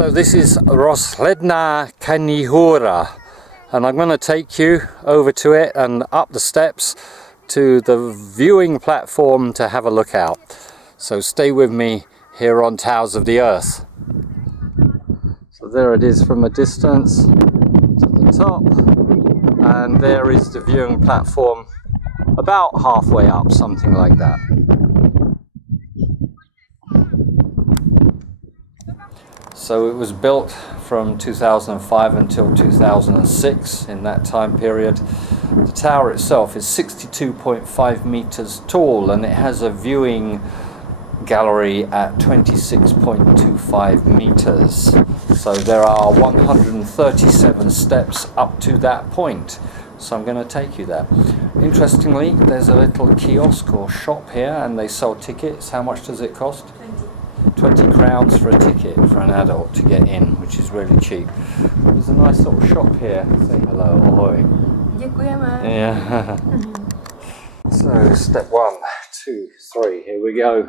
So this is Rozhledna Kanihůra, and I'm going to take you over to it and up the steps to the viewing platform to have a look out. So stay with me here on Towers of the Earth. So there it is from a distance to the top, and there is the viewing platform about halfway up, something like that. So it was built from 2005 until 2006. In that time period, the tower itself is 62.5 meters tall, and it has a viewing gallery at 26.25 meters. So there are 137 steps up to that point. So I'm going to take you there. Interestingly, there's a little kiosk or shop here, and they sell tickets. How much does it cost? 20 crowns for a ticket for an adult to get in, which is really cheap. There's a nice little shop here. Say hello, ahoy. Děkujeme. Yeah. So step 1, 2, 3, here we go.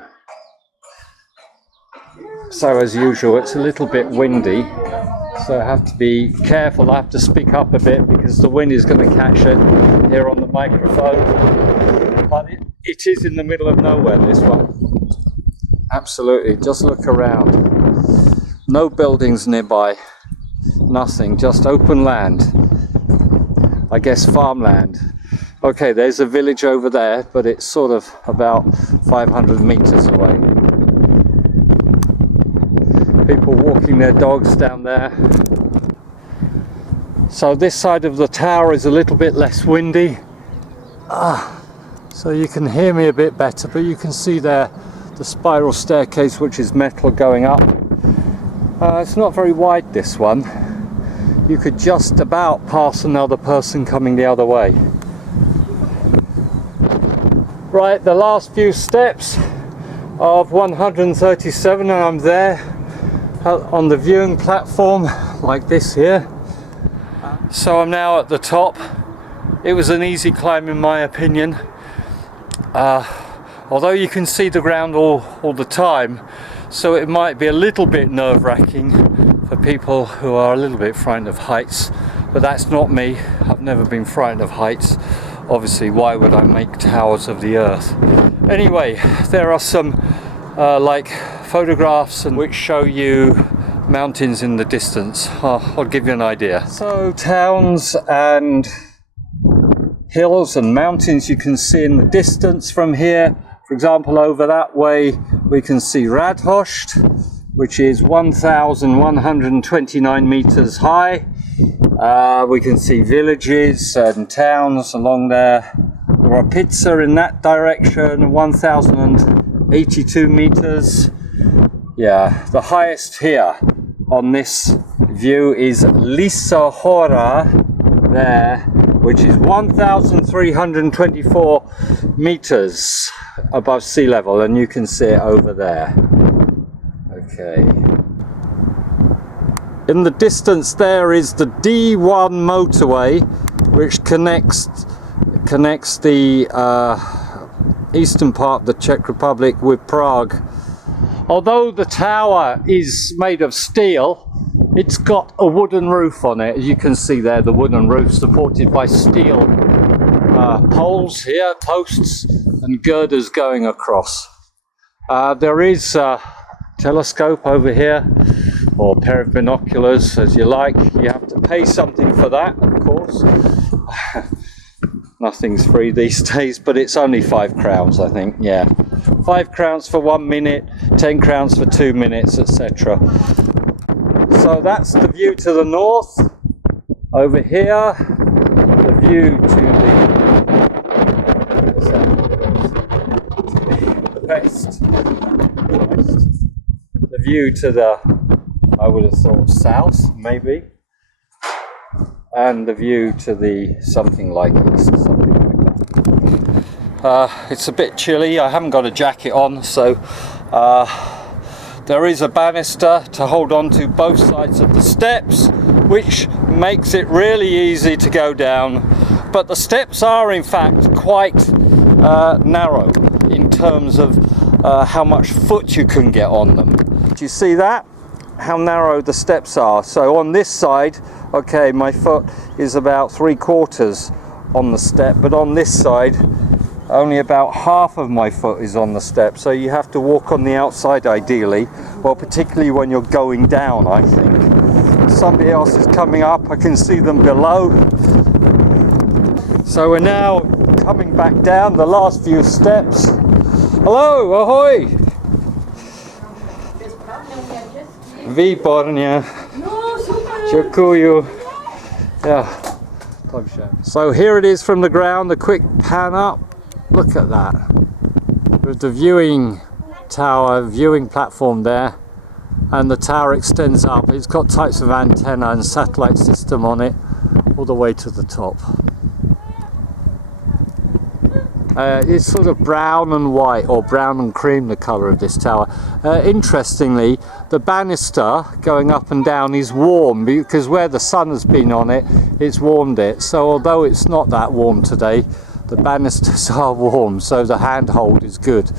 So as usual, it's a little bit windy, so I have to be careful. I have to speak up a bit because the wind is going to catch it here on the microphone. But it is in the middle of nowhere, this one. Absolutely, just look around. No buildings nearby, nothing, just open land. I guess farmland. Okay, there's a village over there, but it's sort of about 500 meters away. People walking their dogs down there. So this side of the tower is a little bit less windy. So you can hear me a bit better, but you can see there the spiral staircase, which is metal, going up. It's not very wide, this one. You could just about pass another person coming the other way. Right, the last few steps of 137, and I'm there on the viewing platform like this here. So I'm now at the top. It was an easy climb in my opinion. Although you can see the ground all the time, so it might be a little bit nerve-wracking for people who are a little bit frightened of heights, but that's not me. I've never been frightened of heights. Obviously, why would I make Towers of the Earth? Anyway, there are some like photographs which show you mountains in the distance. I'll give you an idea. So towns and hills and mountains you can see in the distance from here. For example, over that way we can see Radhošť, which is 1,129 meters high. We can see villages and towns along there. Rapica in that direction, 1,082 meters. Yeah, the highest here on this view is Hora there, which is 1,324 meters above sea level, and you can see it over there. Okay. In the distance there is the D1 motorway, which connects the eastern part of the Czech Republic with Prague. Although the tower is made of steel, it's got a wooden roof on it. As you can see there, the wooden roof supported by steel poles here, posts, and girders going across. There is a telescope over here, or a pair of binoculars, as you like. You have to pay something for that, of course. Nothing's free these days, but it's only 5 crowns, I think. Yeah, 5 crowns for 1 minute, 10 crowns for 2 minutes, etc. So that's the view to the north. Over here, the view to the west. The view to the, I would have thought, south, maybe. And the view to the something like east, something like that. It's a bit chilly. I haven't got a jacket on, so there is a banister to hold on to both sides of the steps, which makes it really easy to go down. But the steps are in fact quite narrow in terms of how much foot you can get on them. Do you see that? how narrow the steps are. So on this side, okay, my foot is about 3/4 on the step, but on this side only about half of my foot is on the step, so you have to walk on the outside ideally, well, particularly when you're going down, I think. Somebody else is coming up, I can see them below. So we're now coming back down the last few steps. Hello, ahoy! Výborně. Děkuju. Yeah. So here it is from the ground, a quick pan up. Look at that. With the viewing tower, viewing platform there, and the tower extends up. It's got types of antenna and satellite system on it all the way to the top. It's sort of brown and white, or brown and cream, the colour of this tower. Interestingly, the banister going up and down is warm because where the sun has been on it, it's warmed it. So although it's not that warm today, the banisters are warm, so the handhold is good.